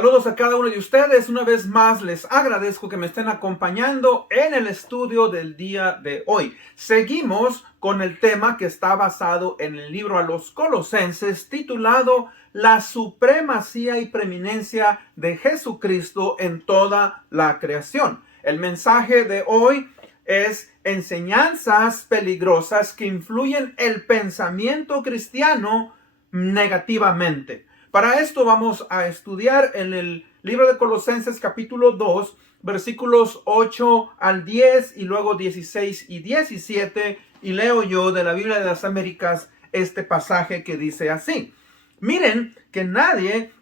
Saludos a cada uno de ustedes. Una vez más les agradezco que me estén acompañando en el estudio del día de hoy. Seguimos con el tema que está basado en el libro a los Colosenses, titulado La supremacía y preeminencia de Jesucristo en toda la creación. El mensaje de hoy es enseñanzas peligrosas que influyen el pensamiento cristiano negativamente. Para esto vamos a estudiar en el libro de Colosenses capítulo 2, versículos 8 al 10 y luego 16 y 17. Y leo yo de la Biblia de las Américas este pasaje que dice así: miren que nadie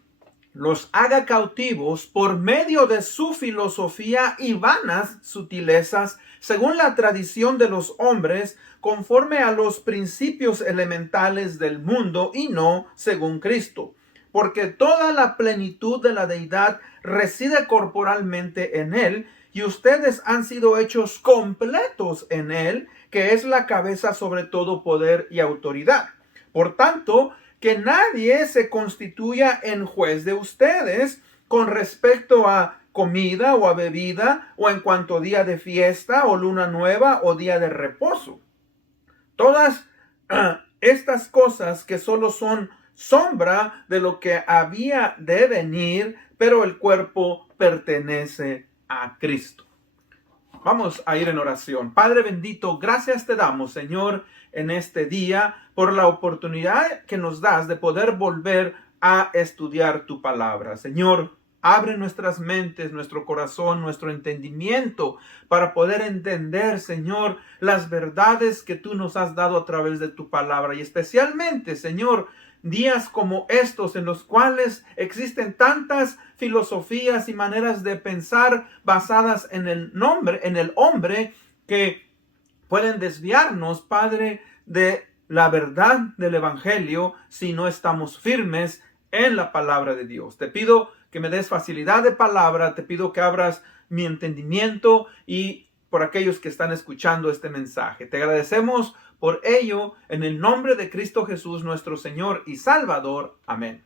los haga cautivos por medio de su filosofía y vanas sutilezas, según la tradición de los hombres, conforme a los principios elementales del mundo y no según Cristo. Porque toda la plenitud de la deidad reside corporalmente en él, y ustedes han sido hechos completos en él, que es la cabeza sobre todo poder y autoridad. Por tanto, que nadie se constituya en juez de ustedes con respecto a comida o a bebida, o en cuanto a día de fiesta o luna nueva o día de reposo. Todas estas cosas que solo son sombra de lo que había de venir, pero el cuerpo pertenece a Cristo. Vamos a ir en oración. Padre bendito, gracias te damos, Señor, en este día por la oportunidad que nos das de poder volver a estudiar tu palabra. Señor, abre nuestras mentes, nuestro corazón, nuestro entendimiento para poder entender, Señor, las verdades que tú nos has dado a través de tu palabra. Y especialmente, Señor, días como estos en los cuales existen tantas filosofías y maneras de pensar basadas en el hombre que pueden desviarnos, Padre, de la verdad del evangelio si no estamos firmes en la palabra de Dios. Te pido que me des facilidad de palabra, te pido que abras mi entendimiento y por aquellos que están escuchando este mensaje. Te agradecemos por ello en el nombre de Cristo Jesús, nuestro Señor y Salvador. Amén.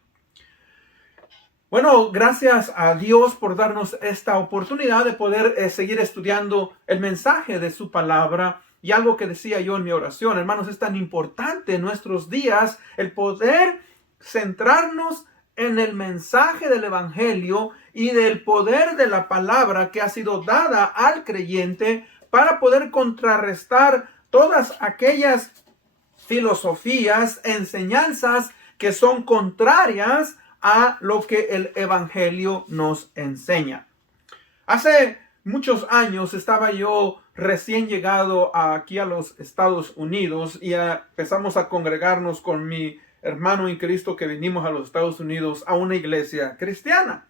Bueno, gracias a Dios por darnos esta oportunidad de poder seguir estudiando el mensaje de su palabra. Y algo que decía yo en mi oración, hermanos, es tan importante en nuestros días el poder centrarnos en el mensaje del evangelio y del poder de la palabra que ha sido dada al creyente para poder contrarrestar todas aquellas filosofías, enseñanzas que son contrarias a lo que el evangelio nos enseña. Hace muchos años estaba yo recién llegado aquí a los Estados Unidos y empezamos a congregarnos con mi hermano en Cristo que vinimos a los Estados Unidos a una iglesia cristiana.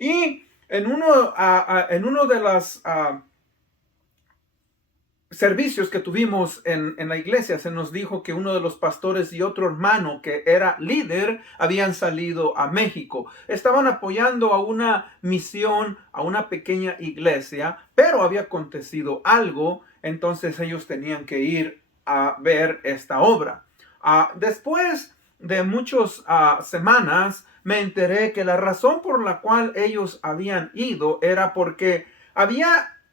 Y en uno de los servicios que tuvimos en la iglesia se nos dijo que uno de los pastores y otro hermano que era líder habían salido a México. Estaban apoyando a una misión, a una pequeña iglesia, pero había acontecido algo, entonces ellos tenían que ir a ver esta obra. Después de muchas semanas me enteré que la razón por la cual ellos habían ido era porque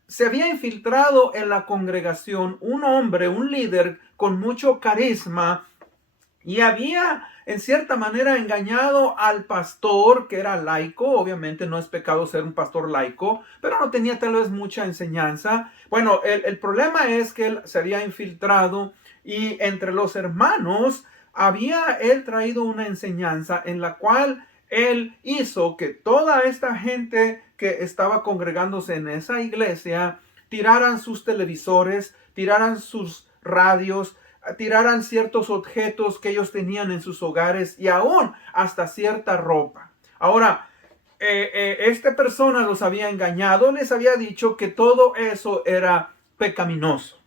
se había infiltrado en la congregación un hombre, un líder con mucho carisma, y había en cierta manera engañado al pastor que era laico. Obviamente no es pecado ser un pastor laico, pero no tenía tal vez mucha enseñanza. Bueno, el problema es que él se había infiltrado y entre los hermanos había él traído una enseñanza en la cual él hizo que toda esta gente que estaba congregándose en esa iglesia tiraran sus televisores, tiraran sus radios, tiraran ciertos objetos que ellos tenían en sus hogares y aún hasta cierta ropa. Ahora, esta persona los había engañado, les había dicho que todo eso era pecaminoso.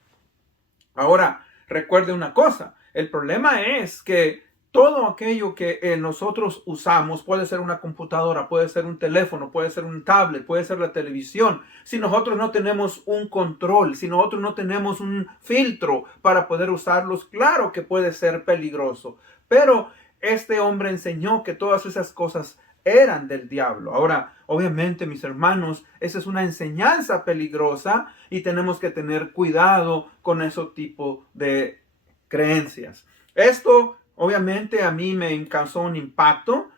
Ahora, recuerde una cosa, el problema es que todo aquello que nosotros usamos, puede ser una computadora, puede ser un teléfono, puede ser un tablet, puede ser la televisión. Si nosotros no tenemos un control, si nosotros no tenemos un filtro para poder usarlos, claro que puede ser peligroso. Pero este hombre enseñó que todas esas cosas eran del diablo. Ahora, obviamente, mis hermanos, esa es una enseñanza peligrosa y tenemos que tener cuidado con ese tipo de creencias. Esto, obviamente, a mí me causó un impacto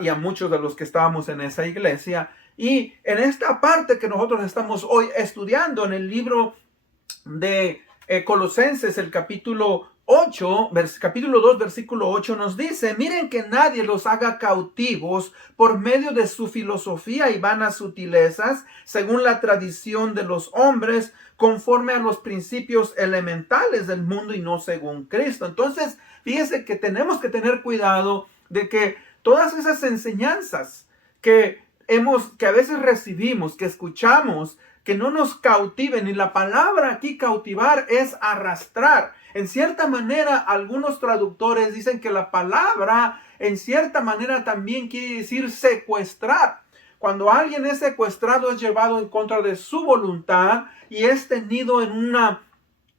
y a muchos de los que estábamos en esa iglesia. Y en esta parte que nosotros estamos hoy estudiando en el libro de Colosenses, el capítulo 8, capítulo 2, versículo 8 nos dice: miren que nadie los haga cautivos por medio de su filosofía y vanas sutilezas, según la tradición de los hombres, conforme a los principios elementales del mundo y no según Cristo. Entonces, fíjense que tenemos que tener cuidado de que todas esas enseñanzas que a veces recibimos, que escuchamos, que no nos cautiven. Y la palabra aquí cautivar es arrastrar. En cierta manera, algunos traductores dicen que la palabra en cierta manera también quiere decir secuestrar. Cuando alguien es secuestrado, es llevado en contra de su voluntad y es tenido en una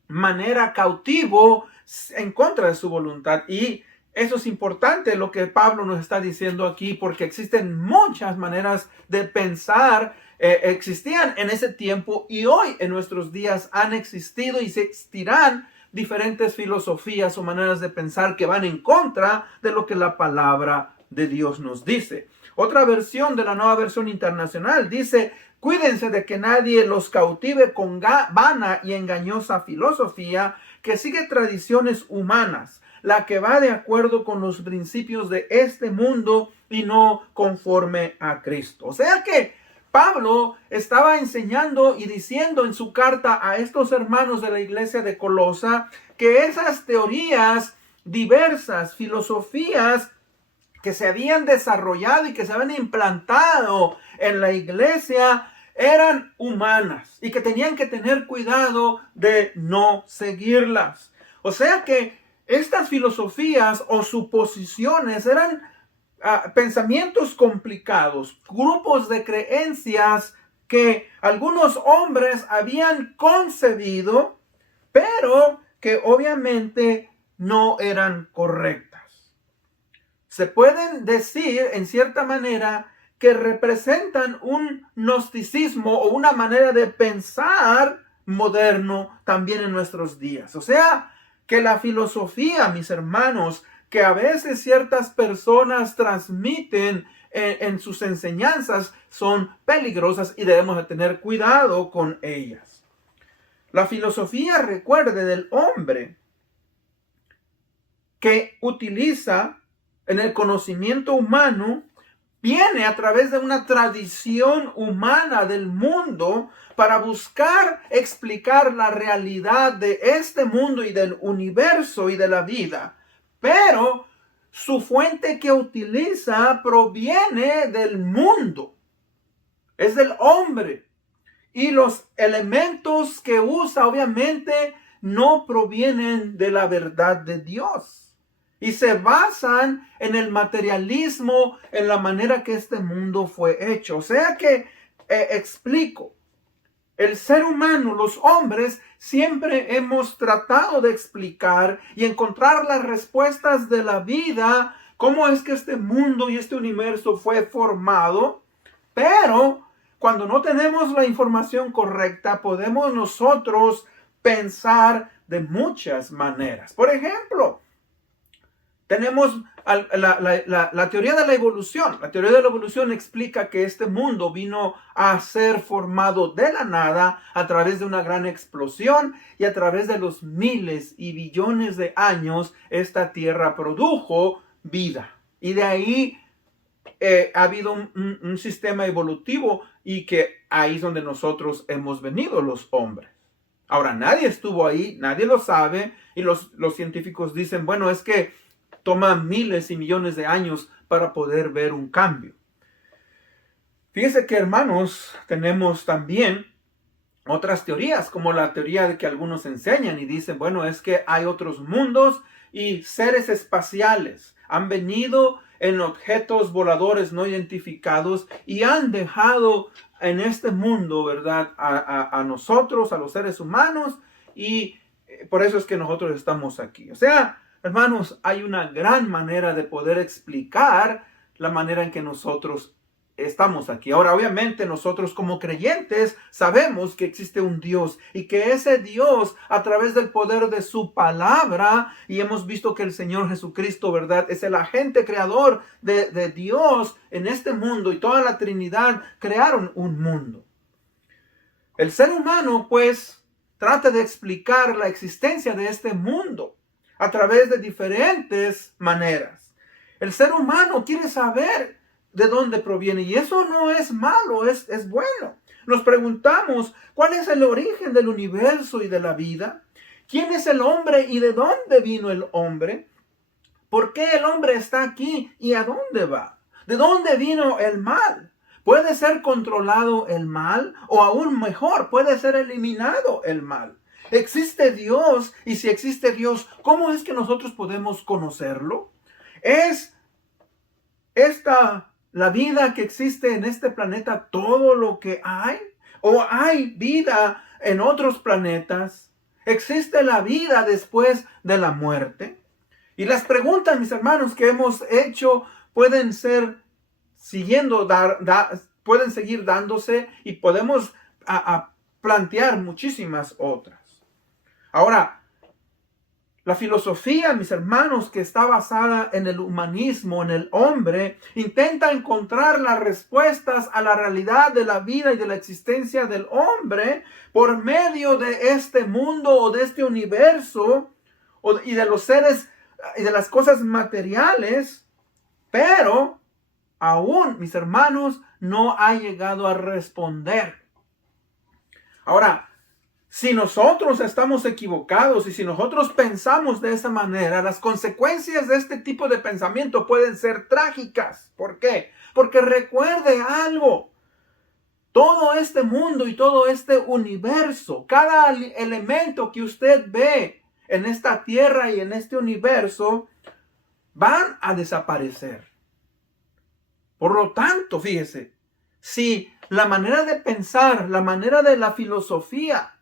manera cautivo en contra de su voluntad. Y eso es importante lo que Pablo nos está diciendo aquí, porque existen muchas maneras de pensar. Existían en ese tiempo y hoy en nuestros días han existido y se existirán diferentes filosofías o maneras de pensar que van en contra de lo que la palabra de Dios nos dice. Otra versión de la Nueva Versión Internacional dice: cuídense de que nadie los cautive con vana y engañosa filosofía que sigue tradiciones humanas, la que va de acuerdo con los principios de este mundo y no conforme a Cristo. O sea que Pablo estaba enseñando y diciendo en su carta a estos hermanos de la iglesia de Colosa que esas teorías diversas, filosofías que se habían desarrollado y que se habían implantado en la iglesia eran humanas y que tenían que tener cuidado de no seguirlas. O sea que estas filosofías o suposiciones eran pensamientos complicados, grupos de creencias que algunos hombres habían concebido, pero que obviamente no eran correctas. Se pueden decir en cierta manera que representan un gnosticismo o una manera de pensar moderno también en nuestros días. O sea, que la filosofía, mis hermanos, que a veces ciertas personas transmiten en sus enseñanzas son peligrosas y debemos de tener cuidado con ellas. La filosofía, recuerde, del hombre que utiliza en el conocimiento humano, viene a través de una tradición humana del mundo para buscar explicar la realidad de este mundo y del universo y de la vida. Pero su fuente que utiliza proviene del mundo, es del hombre. Y los elementos que usa obviamente no provienen de la verdad de Dios. Y se basan en el materialismo, en la manera que este mundo fue hecho. O sea que, explico, el ser humano, los hombres, siempre hemos tratado de explicar y encontrar las respuestas de la vida, cómo es que este mundo y este universo fue formado, pero cuando no tenemos la información correcta, podemos nosotros pensar de muchas maneras. Por ejemplo, tenemos la teoría de la evolución. La teoría de la evolución explica que este mundo vino a ser formado de la nada a través de una gran explosión y a través de los miles y billones de años esta tierra produjo vida. Y de ahí ha habido un sistema evolutivo y que ahí es donde nosotros hemos venido los hombres. Ahora, nadie estuvo ahí, nadie lo sabe y los científicos dicen, bueno, es que toma miles y millones de años para poder ver un cambio. Fíjense que, hermanos, tenemos también otras teorías, como la teoría de que algunos enseñan y dicen, bueno, es que hay otros mundos y seres espaciales han venido en objetos voladores no identificados y han dejado en este mundo, ¿verdad?, a nosotros, a los seres humanos, y por eso es que nosotros estamos aquí. O sea, hermanos, hay una gran manera de poder explicar la manera en que nosotros estamos aquí. Ahora, obviamente, nosotros como creyentes sabemos que existe un Dios y que ese Dios, a través del poder de su palabra, y hemos visto que el Señor Jesucristo, ¿verdad?, es el agente creador de Dios en este mundo, y toda la Trinidad crearon un mundo. El ser humano, pues, trata de explicar la existencia de este mundo a través de diferentes maneras. El ser humano quiere saber de dónde proviene, y eso no es malo, es bueno. Nos preguntamos, ¿cuál es el origen del universo y de la vida? ¿Quién es el hombre y de dónde vino el hombre? ¿Por qué el hombre está aquí y a dónde va? ¿De dónde vino el mal? ¿Puede ser controlado el mal? O aún mejor, ¿puede ser eliminado el mal? ¿Existe Dios? Y si existe Dios, ¿cómo es que nosotros podemos conocerlo? ¿Es la vida que existe en este planeta todo lo que hay? ¿O hay vida en otros planetas? ¿Existe la vida después de la muerte? Y las preguntas, mis hermanos, que hemos hecho pueden ser pueden seguir dándose, y podemos plantear muchísimas otras. Ahora, la filosofía, mis hermanos, que está basada en el humanismo, en el hombre, intenta encontrar las respuestas a la realidad de la vida y de la existencia del hombre por medio de este mundo o de este universo y de los seres y de las cosas materiales, pero aún, mis hermanos, no ha llegado a responder. Ahora, si nosotros estamos equivocados y si nosotros pensamos de esa manera, las consecuencias de este tipo de pensamiento pueden ser trágicas. ¿Por qué? Porque recuerde algo. Todo este mundo y todo este universo, cada elemento que usted ve en esta tierra y en este universo, van a desaparecer. Por lo tanto, fíjese, si la manera de pensar, la manera de la filosofía,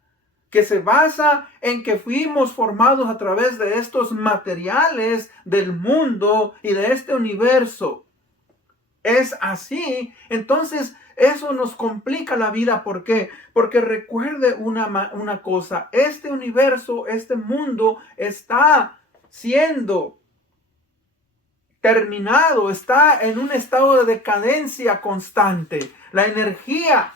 que se basa en que fuimos formados a través de estos materiales del mundo y de este universo, es así, entonces eso nos complica la vida. ¿Por qué? Porque recuerde una cosa, este universo, este mundo está siendo terminado, está en un estado de decadencia constante. La energía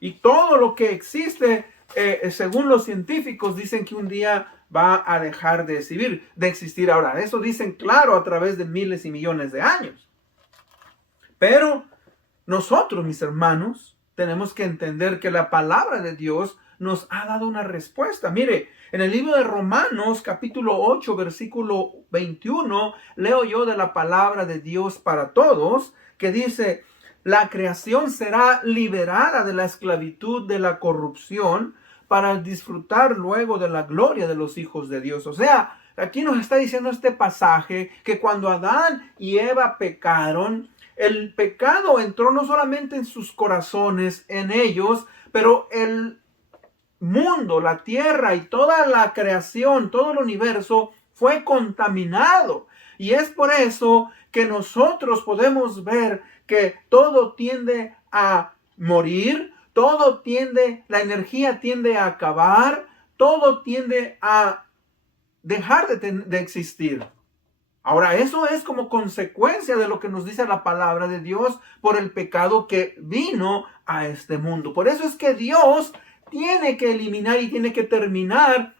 y todo lo que existe, según los científicos, dicen que un día va a dejar de existir. Ahora, eso dicen claro a través de miles y millones de años. Pero nosotros, mis hermanos, tenemos que entender que la palabra de Dios nos ha dado una respuesta. Mire, en el libro de Romanos, capítulo 8, versículo 21, leo yo de la palabra de Dios para todos, que dice: la creación será liberada de la esclavitud de la corrupción para disfrutar luego de la gloria de los hijos de Dios. O sea, aquí nos está diciendo este pasaje que cuando Adán y Eva pecaron, el pecado entró no solamente en sus corazones, en ellos, pero el mundo, la tierra y toda la creación, todo el universo fue contaminado. Y es por eso que nosotros podemos ver que todo tiende a morir, la energía tiende a acabar, todo tiende a dejar de existir. Ahora, eso es como consecuencia de lo que nos dice la palabra de Dios por el pecado que vino a este mundo. Por eso es que Dios tiene que eliminar y tiene que terminar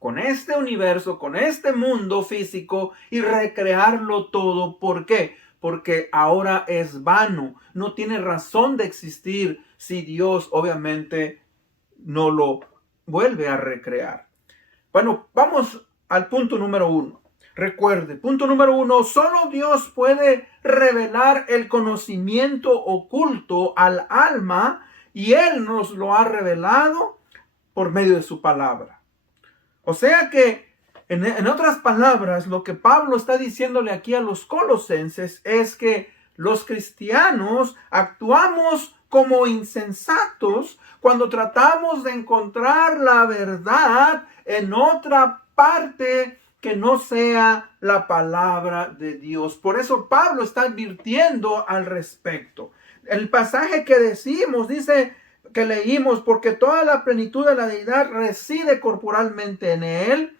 con este universo, con este mundo físico, y recrearlo todo. ¿Por qué? Porque ahora es vano, no tiene razón de existir si Dios obviamente no lo vuelve a recrear. Bueno, vamos al punto número 1. Recuerde, punto número 1, solo Dios puede revelar el conocimiento oculto al alma, y Él nos lo ha revelado por medio de su palabra. O sea que, en otras palabras, lo que Pablo está diciéndole aquí a los colosenses es que los cristianos actuamos como insensatos cuando tratamos de encontrar la verdad en otra parte que no sea la palabra de Dios. Por eso Pablo está advirtiendo al respecto. El pasaje que decimos, dice que leímos, porque toda la plenitud de la deidad reside corporalmente en él,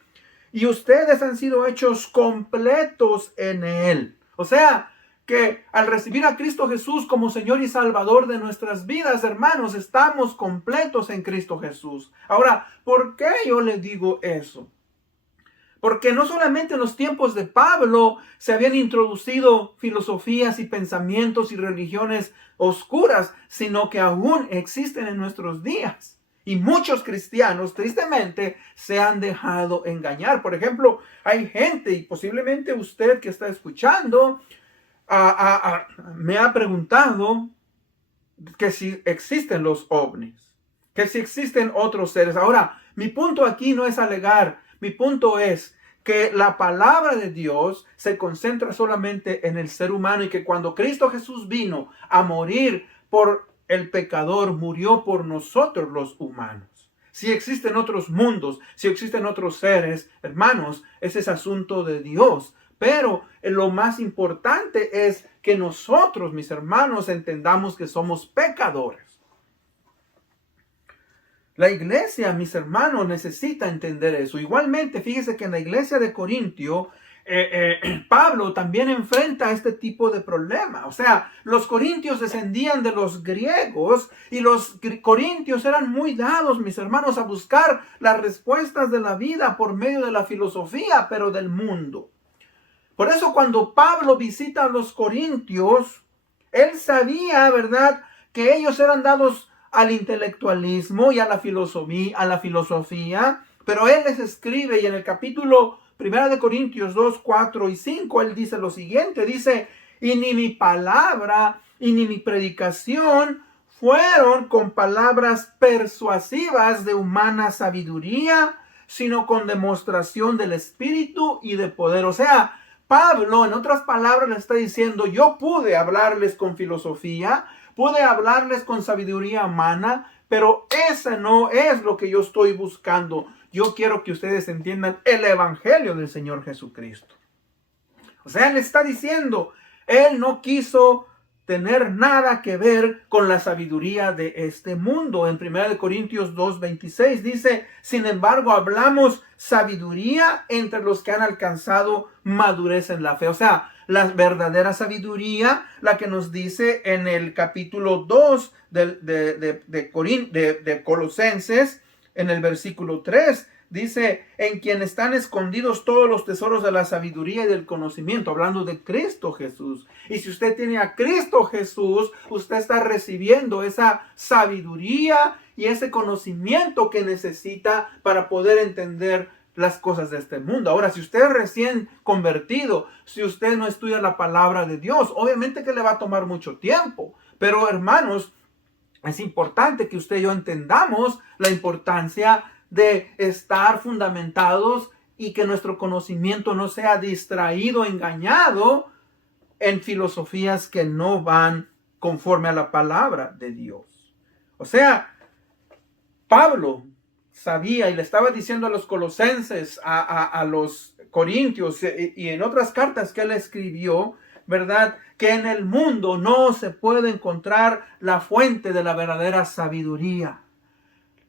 y ustedes han sido hechos completos en él. O sea, que al recibir a Cristo Jesús como Señor y Salvador de nuestras vidas, hermanos, estamos completos en Cristo Jesús. Ahora, ¿por qué yo les digo eso? Porque no solamente en los tiempos de Pablo se habían introducido filosofías y pensamientos y religiones oscuras, sino que aún existen en nuestros días. Y muchos cristianos, tristemente, se han dejado engañar. Por ejemplo, hay gente, y posiblemente usted que está escuchando, me ha preguntado que si existen los ovnis, que si existen otros seres. Ahora, mi punto aquí no es alegar, mi punto es que la palabra de Dios se concentra solamente en el ser humano y que cuando Cristo Jesús vino a morir por el pecador, murió por nosotros los humanos. Si existen otros mundos, si existen otros seres, hermanos, ese es asunto de Dios. Pero lo más importante es que nosotros, mis hermanos, entendamos que somos pecadores. La iglesia, mis hermanos, necesita entender eso. Igualmente, fíjese que en la iglesia de Corintio, Pablo también enfrenta este tipo de problema. O sea, los corintios descendían de los griegos y los corintios eran muy dados, mis hermanos, a buscar las respuestas de la vida por medio de la filosofía, pero del mundo. Por eso cuando Pablo visita a los corintios, él sabía, ¿verdad?, que ellos eran dados al intelectualismo y a la filosofía, pero él les escribe y en el capítulo 1 de Corintios 2, 4 y 5, él dice lo siguiente, dice, y ni mi palabra y ni mi predicación fueron con palabras persuasivas de humana sabiduría, sino con demostración del Espíritu y de poder. O sea, Pablo, en otras palabras, le está diciendo, yo pude hablarles con filosofía, pude hablarles con sabiduría humana, pero ese no es lo que yo estoy buscando. Yo quiero que ustedes entiendan el evangelio del Señor Jesucristo. O sea, él está diciendo, él no quiso tener nada que ver con la sabiduría de este mundo. En 1 Corintios 2:26 dice, sin embargo, hablamos sabiduría entre los que han alcanzado madurez en la fe. O sea, la verdadera sabiduría, la que nos dice en el capítulo 2 de Colosenses, en el versículo 3, dice, en quien están escondidos todos los tesoros de la sabiduría y del conocimiento, hablando de Cristo Jesús. Y si usted tiene a Cristo Jesús, usted está recibiendo esa sabiduría y ese conocimiento que necesita para poder entender las cosas de este mundo. Ahora, si usted es recién convertido, si usted no estudia la palabra de Dios, obviamente que le va a tomar mucho tiempo. Pero, hermanos, es importante que usted y yo entendamos la importancia de estar fundamentados y que nuestro conocimiento no sea distraído, engañado en filosofías que no van conforme a la palabra de Dios. O sea, Pablo sabía y le estaba diciendo a los colosenses, a los corintios y en otras cartas que él escribió, ¿verdad?, que en el mundo no se puede encontrar la fuente de la verdadera sabiduría.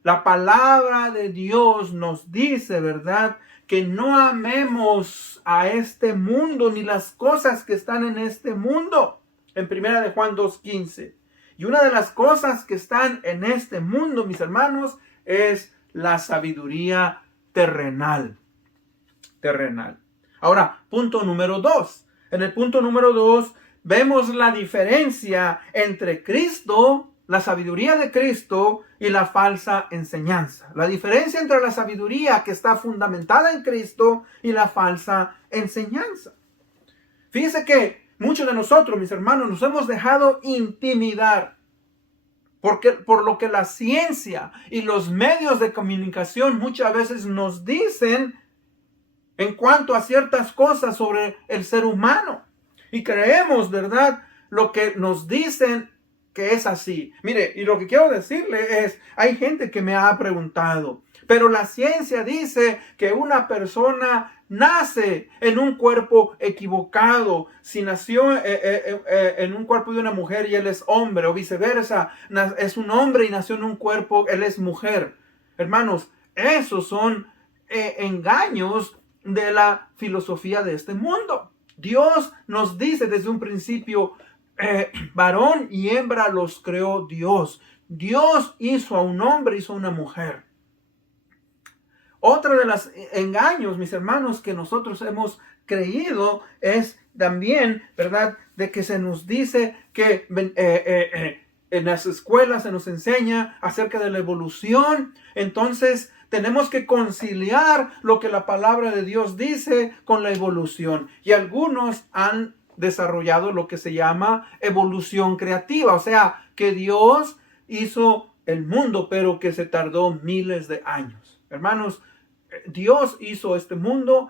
La palabra de Dios nos dice, ¿verdad?, que no amemos a este mundo ni las cosas que están en este mundo. En 1 de Juan 2:15. Y una de las cosas que están en este mundo, mis hermanos, es la sabiduría terrenal. Ahora, punto número 2. En el punto número 2 vemos la diferencia entre Cristo, la sabiduría de Cristo y la falsa enseñanza. La diferencia entre la sabiduría que está fundamentada en Cristo y la falsa enseñanza. Fíjense que muchos de nosotros, mis hermanos, nos hemos dejado intimidar por lo que la ciencia y los medios de comunicación muchas veces nos dicen en cuanto a ciertas cosas sobre el ser humano. Y creemos, ¿verdad?, lo que nos dicen que es así. Mire, y lo que quiero decirle es, hay gente que me ha preguntado, Pero la ciencia dice que una persona nace en un cuerpo equivocado. Si nació en un cuerpo de una mujer y él es hombre, o viceversa, es un hombre y nació en un cuerpo, él es mujer. Hermanos, esos son engaños de la filosofía de este mundo. Dios nos dice desde un principio, varón y hembra los creó Dios. Dios hizo a un hombre, hizo a una mujer. Otro de los engaños, mis hermanos, que nosotros hemos creído es también, ¿verdad?, de que se nos dice que en las escuelas se nos enseña acerca de la evolución. Entonces tenemos que conciliar lo que la palabra de Dios dice con la evolución. Y algunos han desarrollado lo que se llama evolución creativa. O sea, que Dios hizo el mundo, pero que se tardó miles de años. Hermanos, Dios hizo este mundo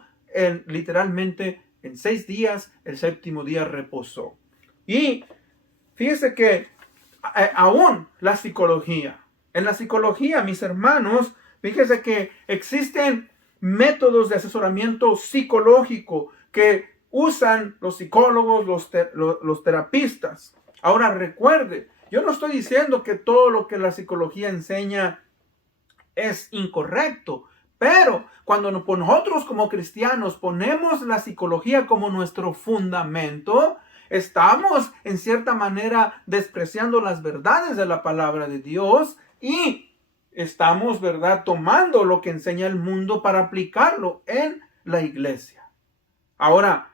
literalmente en 6 días, el séptimo día reposó. Y fíjese que aún la psicología, en la psicología, mis hermanos, fíjese que existen métodos de asesoramiento psicológico que usan los psicólogos, los terapistas. Ahora recuerde, yo no estoy diciendo que todo lo que la psicología enseña es incorrecto, pero cuando nosotros como cristianos ponemos la psicología como nuestro fundamento, estamos en cierta manera despreciando las verdades de la palabra de Dios y estamos, ¿verdad?, tomando lo que enseña el mundo para aplicarlo en la iglesia. Ahora,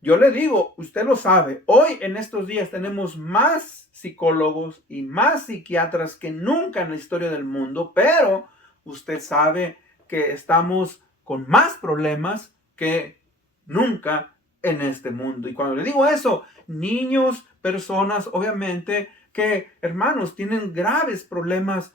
yo le digo, usted lo sabe, hoy en estos días tenemos más psicólogos y más psiquiatras que nunca en la historia del mundo, pero usted sabe que estamos con más problemas que nunca en este mundo. Y cuando le digo eso, niños, personas, obviamente, que, hermanos, tienen graves problemas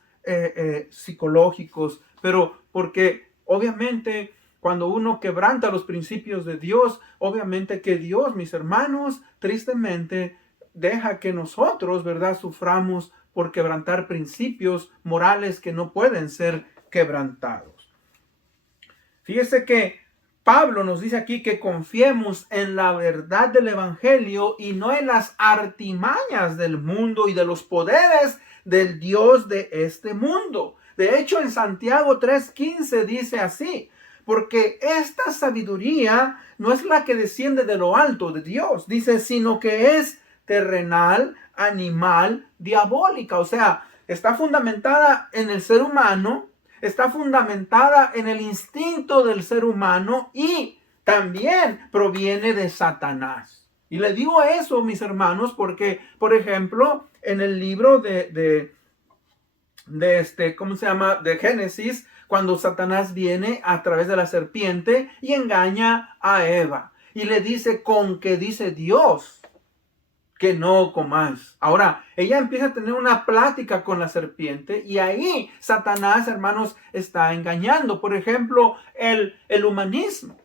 psicológicos, pero porque, obviamente, cuando uno quebranta los principios de Dios, obviamente que Dios, mis hermanos, tristemente, deja que nosotros, ¿verdad?, suframos por quebrantar principios morales que no pueden ser quebrantados. Fíjese que Pablo nos dice aquí que confiemos en la verdad del evangelio y no en las artimañas del mundo y de los poderes del Dios de este mundo. De hecho, en Santiago 3:15 dice así: porque esta sabiduría no es la que desciende de lo alto de Dios, dice, sino que es terrenal, animal, diabólica. O sea, está fundamentada en el ser humano, está fundamentada en el instinto del ser humano y también proviene de Satanás. Y le digo eso, mis hermanos, porque, por ejemplo, en el libro ¿cómo se llama?, de Génesis, cuando Satanás viene a través de la serpiente y engaña a Eva y le dice, con que dice Dios que no comáis. Ahora, ella empieza a tener una plática con la serpiente y ahí Satanás, hermanos, está engañando. Por ejemplo, el humanismo.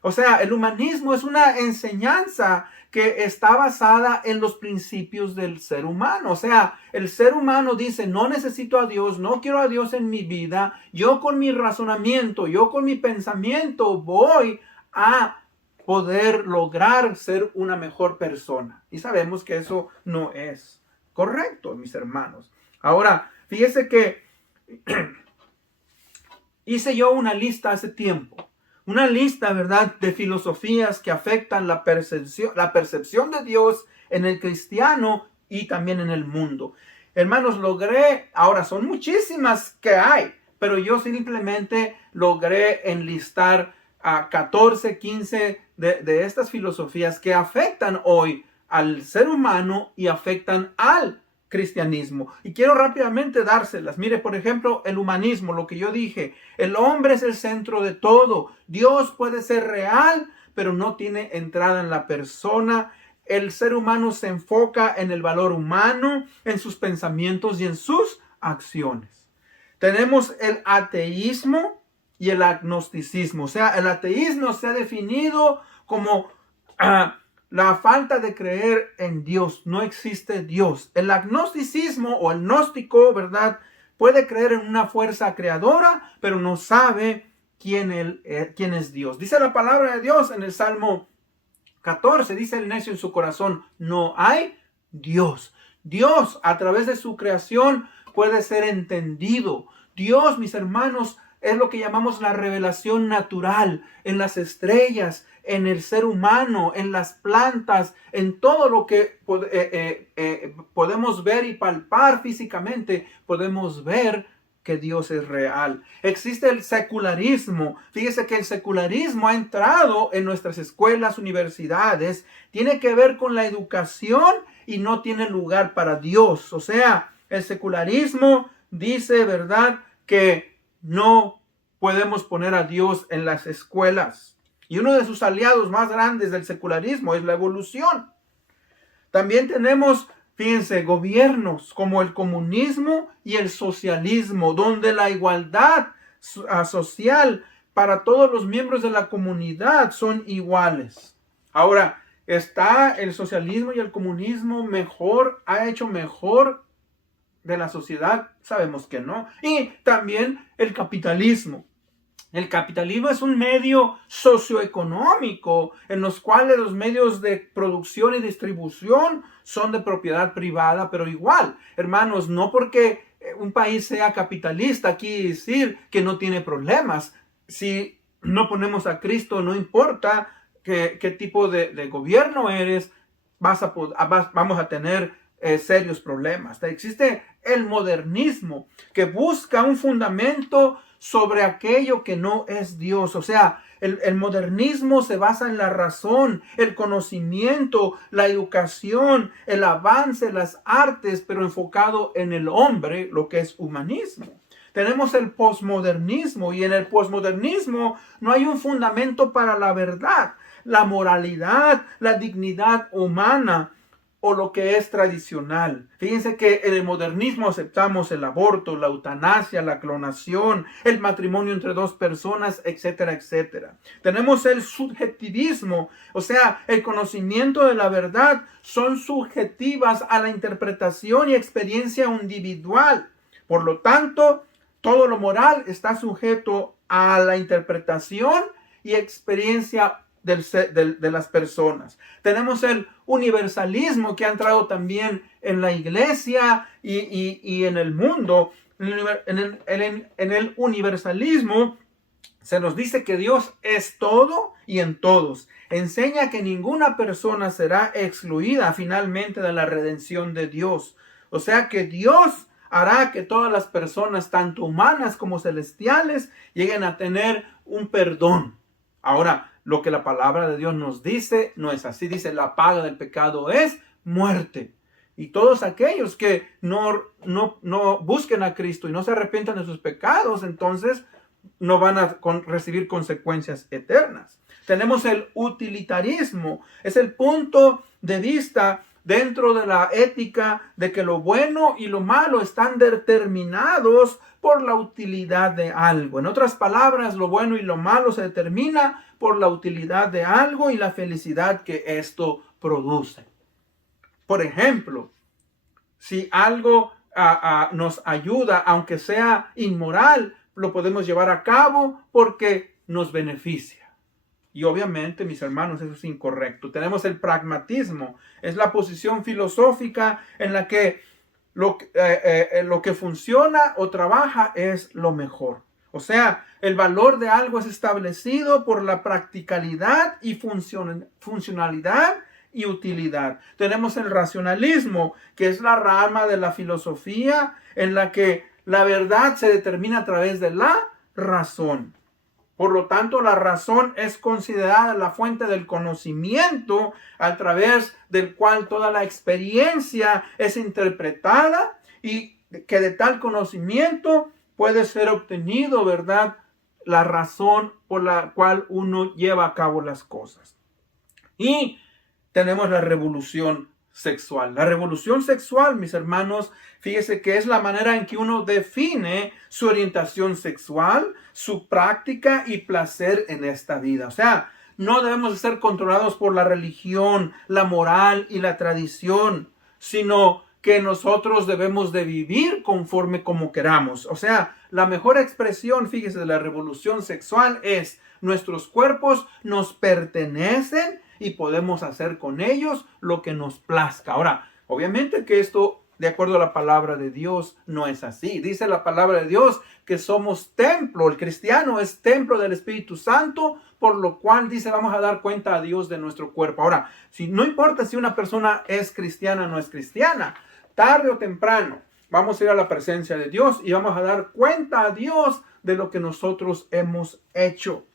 O sea, el humanismo es una enseñanza que está basada en los principios del ser humano. O sea, el ser humano dice, no necesito a Dios, no quiero a Dios en mi vida. Yo con mi razonamiento, yo con mi pensamiento voy a poder lograr ser una mejor persona. Y sabemos que eso no es correcto, mis hermanos. Ahora, fíjese que hice yo una lista hace tiempo. Una lista, ¿verdad?, de filosofías que afectan la percepción de Dios en el cristiano y también en el mundo. Hermanos, ahora son muchísimas que hay, pero yo simplemente logré enlistar a 14, 15 de estas filosofías que afectan hoy al ser humano y afectan al cristianismo. Y quiero rápidamente dárselas. Mire, por ejemplo, el humanismo, lo que yo dije. El hombre es el centro de todo. Dios puede ser real, pero no tiene entrada en la persona. El ser humano se enfoca en el valor humano, en sus pensamientos y en sus acciones. Tenemos el ateísmo y el agnosticismo. O sea, el ateísmo se ha definido como la falta de creer en Dios. No existe Dios. El agnosticismo o el gnóstico, ¿verdad?, puede creer en una fuerza creadora, pero no sabe quién es Dios. Dice la palabra de Dios en el Salmo 14, dice el necio en su corazón, no hay Dios. Dios, a través de su creación, puede ser entendido. Dios, mis hermanos, es lo que llamamos la revelación natural en las estrellas, en el ser humano, en las plantas, en todo lo que podemos ver y palpar físicamente, podemos ver que Dios es real. Existe el secularismo. Fíjese que el secularismo ha entrado en nuestras escuelas, universidades. Tiene que ver con la educación y no tiene lugar para Dios. O sea, el secularismo dice, ¿verdad?, que no podemos poner a Dios en las escuelas. Y uno de sus aliados más grandes del secularismo es la evolución. También tenemos, fíjense, gobiernos como el comunismo y el socialismo, donde la igualdad social para todos los miembros de la comunidad son iguales. Ahora, ¿está el socialismo y el comunismo mejor? ¿Ha hecho mejor de la sociedad? Sabemos que no. Y también el capitalismo. El capitalismo es un medio socioeconómico en los cuales los medios de producción y distribución son de propiedad privada, pero igual, hermanos, no porque un país sea capitalista quiere decir que no tiene problemas. Si no ponemos a Cristo, no importa qué tipo de gobierno eres, vamos a tener serios problemas. Existe el modernismo que busca un fundamento sobre aquello que no es Dios. O sea, el modernismo se basa en la razón, el conocimiento, la educación, el avance, las artes, pero enfocado en el hombre, lo que es humanismo. Tenemos el posmodernismo y en el posmodernismo no hay un fundamento para la verdad, la moralidad, la dignidad humana o lo que es tradicional. Fíjense que en el modernismo aceptamos el aborto, la eutanasia, la clonación, el matrimonio entre dos personas, etcétera, etcétera. Tenemos el subjetivismo, o sea, el conocimiento de la verdad son subjetivas a la interpretación y experiencia individual. Por lo tanto, todo lo moral está sujeto a la interpretación y experiencia de las personas. Tenemos el universalismo que ha entrado también en la iglesia y en el mundo. En el universalismo se nos dice que Dios es todo y en todos. Enseña que ninguna persona será excluida finalmente de la redención de Dios. O sea que Dios hará que todas las personas, tanto humanas como celestiales, lleguen a tener un perdón. Ahora, lo que la palabra de Dios nos dice no es así. Dice, la paga del pecado es muerte. Y todos aquellos que no busquen a Cristo y no se arrepientan de sus pecados, entonces no van a recibir consecuencias eternas. Tenemos el utilitarismo. Es el punto de vista dentro de la ética de que lo bueno y lo malo están determinados por la utilidad de algo. En otras palabras, lo bueno y lo malo se determina por la utilidad de algo y la felicidad que esto produce. Por ejemplo, si algo nos ayuda, aunque sea inmoral, lo podemos llevar a cabo porque nos beneficia. Y obviamente, mis hermanos, eso es incorrecto. Tenemos el pragmatismo. Es la posición filosófica en la que lo que funciona o trabaja es lo mejor. O sea, el valor de algo es establecido por la practicalidad y funcionalidad y utilidad. Tenemos el racionalismo, que es la rama de la filosofía en la que la verdad se determina a través de la razón. Por lo tanto, la razón es considerada la fuente del conocimiento a través del cual toda la experiencia es interpretada y que de tal conocimiento puede ser obtenido, ¿verdad?, la razón por la cual uno lleva a cabo las cosas. Y tenemos la revolución sexual. La revolución sexual, mis hermanos, fíjese que es la manera en que uno define su orientación sexual, su práctica y placer en esta vida. O sea, no debemos de ser controlados por la religión, la moral y la tradición, sino que nosotros debemos de vivir conforme como queramos. O sea, la mejor expresión, fíjese, de la revolución sexual es: nuestros cuerpos nos pertenecen y podemos hacer con ellos lo que nos plazca. Ahora, obviamente que esto, de acuerdo a la palabra de Dios, no es así. Dice la palabra de Dios que somos templo. El cristiano es templo del Espíritu Santo, por lo cual dice, vamos a dar cuenta a Dios de nuestro cuerpo. Ahora, no importa si una persona es cristiana o no es cristiana, tarde o temprano vamos a ir a la presencia de Dios y vamos a dar cuenta a Dios de lo que nosotros hemos hecho.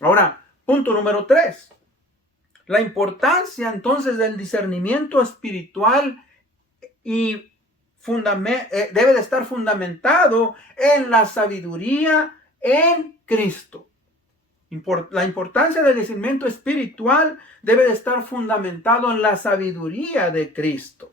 Ahora, punto número 3. La importancia entonces del discernimiento espiritual y debe de estar fundamentado en la sabiduría en Cristo. La importancia del discernimiento espiritual debe de estar fundamentado en la sabiduría de Cristo.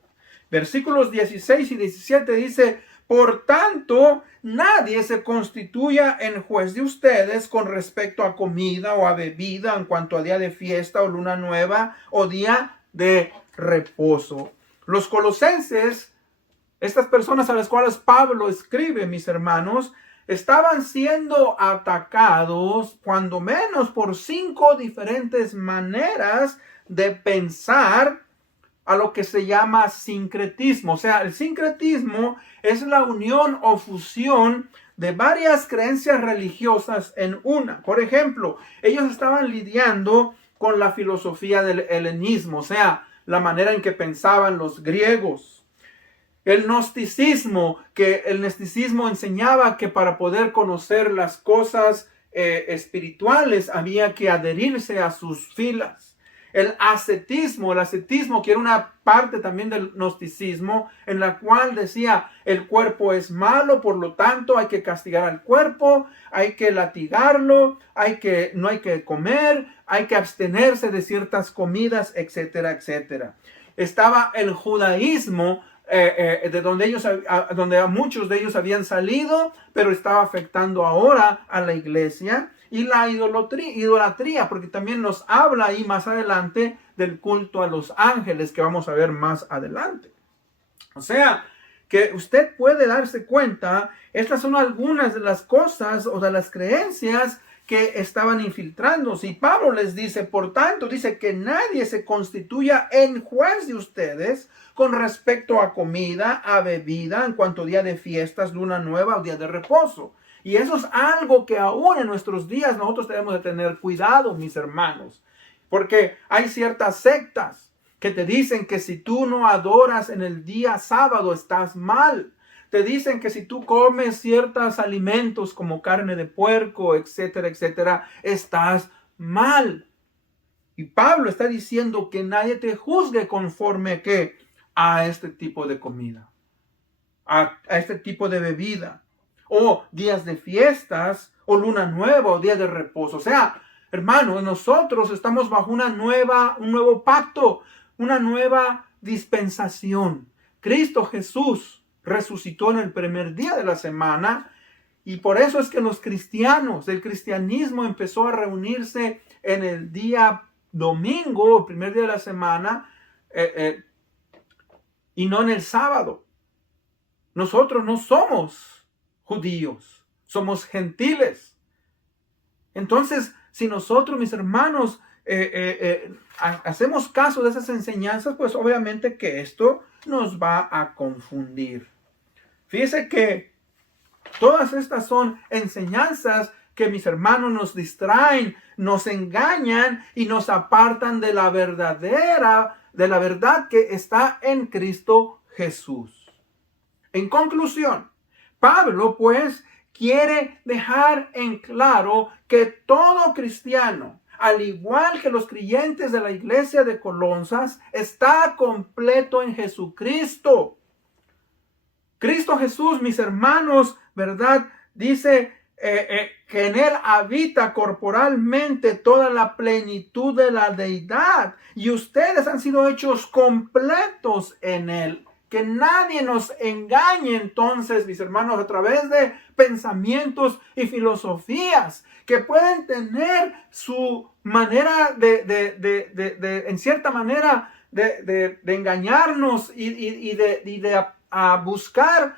Versículos 16 y 17 dice: por tanto, nadie se constituya en juez de ustedes con respecto a comida o a bebida, en cuanto a día de fiesta o luna nueva o día de reposo. Los colosenses, estas personas a las cuales Pablo escribe, mis hermanos, estaban siendo atacados, cuando menos, por 5 diferentes maneras de pensar a lo que se llama sincretismo. O sea, el sincretismo es la unión o fusión de varias creencias religiosas en una. Por ejemplo, ellos estaban lidiando con la filosofía del helenismo, o sea, la manera en que pensaban los griegos. El gnosticismo, que el gnosticismo enseñaba que para poder conocer las cosas espirituales había que adherirse a sus filas. El ascetismo que era una parte también del gnosticismo, en la cual decía: el cuerpo es malo, por lo tanto hay que castigar al cuerpo, hay que latigarlo, no hay que comer, hay que abstenerse de ciertas comidas, etcétera, etcétera. Estaba el judaísmo, de donde muchos de ellos habían salido, pero estaba afectando ahora a la iglesia. Y la idolatría, porque también nos habla ahí más adelante del culto a los ángeles, que vamos a ver más adelante. O sea, que usted puede darse cuenta, estas son algunas de las cosas o de las creencias que estaban infiltrándose. Y Pablo les dice, por tanto, dice que nadie se constituya en juez de ustedes con respecto a comida, a bebida, en cuanto a día de fiestas, luna nueva o día de reposo. Y eso es algo que aún en nuestros días nosotros tenemos de tener cuidado, mis hermanos. Porque hay ciertas sectas que te dicen que si tú no adoras en el día sábado estás mal. Te dicen que si tú comes ciertos alimentos como carne de puerco, etcétera, etcétera, estás mal. Y Pablo está diciendo que nadie te juzgue conforme a este tipo de comida, a este tipo de bebida, o días de fiestas, o luna nueva, o día de reposo. O sea, hermanos, nosotros estamos bajo un nuevo pacto, una nueva dispensación. Cristo Jesús resucitó en el primer día de la semana, y por eso es que los cristianos, el cristianismo empezó a reunirse en el día domingo, el primer día de la semana, y no en el sábado. Nosotros no somos judíos, somos gentiles. Entonces, si nosotros, mis hermanos, hacemos caso de esas enseñanzas, pues obviamente que esto nos va a confundir. Fíjese que todas estas son enseñanzas que, mis hermanos, nos distraen, nos engañan y nos apartan de la verdad que está en Cristo Jesús. En conclusión, Pablo, pues, quiere dejar en claro que todo cristiano, al igual que los creyentes de la iglesia de Colosas, está completo en Jesucristo. Cristo Jesús, mis hermanos, ¿verdad? Dice que en Él habita corporalmente toda la plenitud de la deidad. Y ustedes han sido hechos completos en Él. Que nadie nos engañe entonces, mis hermanos, a través de pensamientos y filosofías que pueden tener su manera en cierta manera, de engañarnos y de buscar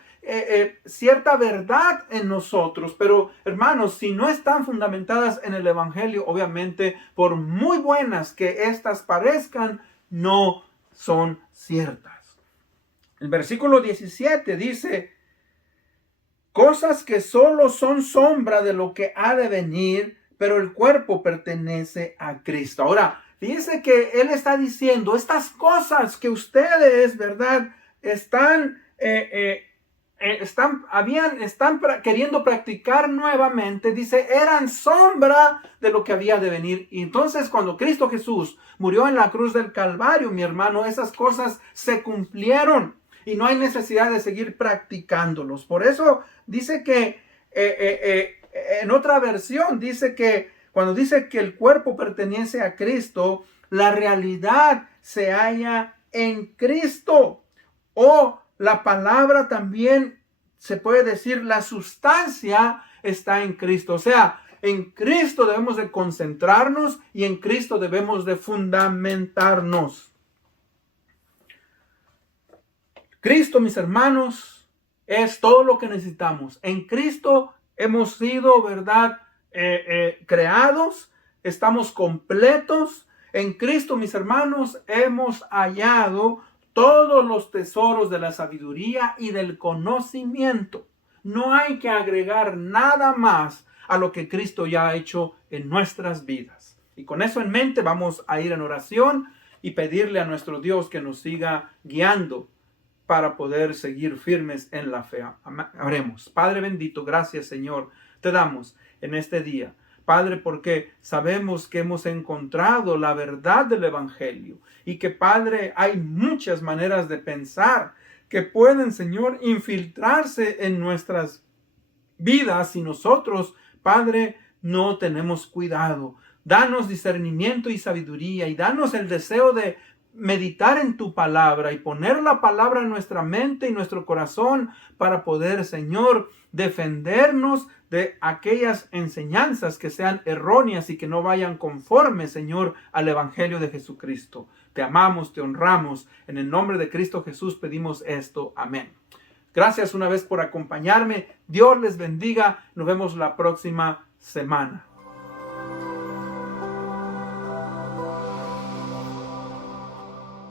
cierta verdad en nosotros. Pero hermanos, si no están fundamentadas en el Evangelio, obviamente, por muy buenas que éstas parezcan, no son ciertas. El versículo 17 dice: cosas que solo son sombra de lo que ha de venir, pero el cuerpo pertenece a Cristo. Ahora, fíjense que él está diciendo, estas cosas que ustedes, ¿verdad?, están queriendo practicar nuevamente, dice, eran sombra de lo que había de venir. Y entonces, cuando Cristo Jesús murió en la cruz del Calvario, mi hermano, esas cosas se cumplieron y no hay necesidad de seguir practicándolos. Por eso dice que en otra versión dice que cuando dice que el cuerpo pertenece a Cristo, la realidad se halla en Cristo. O la palabra también se puede decir, la sustancia está en Cristo. O sea, en Cristo debemos de concentrarnos y en Cristo debemos de fundamentarnos. Cristo, mis hermanos, es todo lo que necesitamos. En Cristo hemos sido, ¿verdad?, creados, estamos completos. En Cristo, mis hermanos, hemos hallado todos los tesoros de la sabiduría y del conocimiento. No hay que agregar nada más a lo que Cristo ya ha hecho en nuestras vidas. Y con eso en mente vamos a ir en oración y pedirle a nuestro Dios que nos siga guiando para poder seguir firmes en la fe. Oremos. Padre bendito, gracias, Señor, te damos en este día. Padre, porque sabemos que hemos encontrado la verdad del Evangelio y que, Padre, hay muchas maneras de pensar que pueden, Señor, infiltrarse en nuestras vidas si nosotros, Padre, no tenemos cuidado. Danos discernimiento y sabiduría y danos el deseo de meditar en tu palabra y poner la palabra en nuestra mente y nuestro corazón para poder, Señor, defendernos de aquellas enseñanzas que sean erróneas y que no vayan conformes, Señor, al Evangelio de Jesucristo. Te amamos, te honramos. En el nombre de Cristo Jesús pedimos esto. Amén. Gracias una vez por acompañarme. Dios les bendiga. Nos vemos la próxima semana.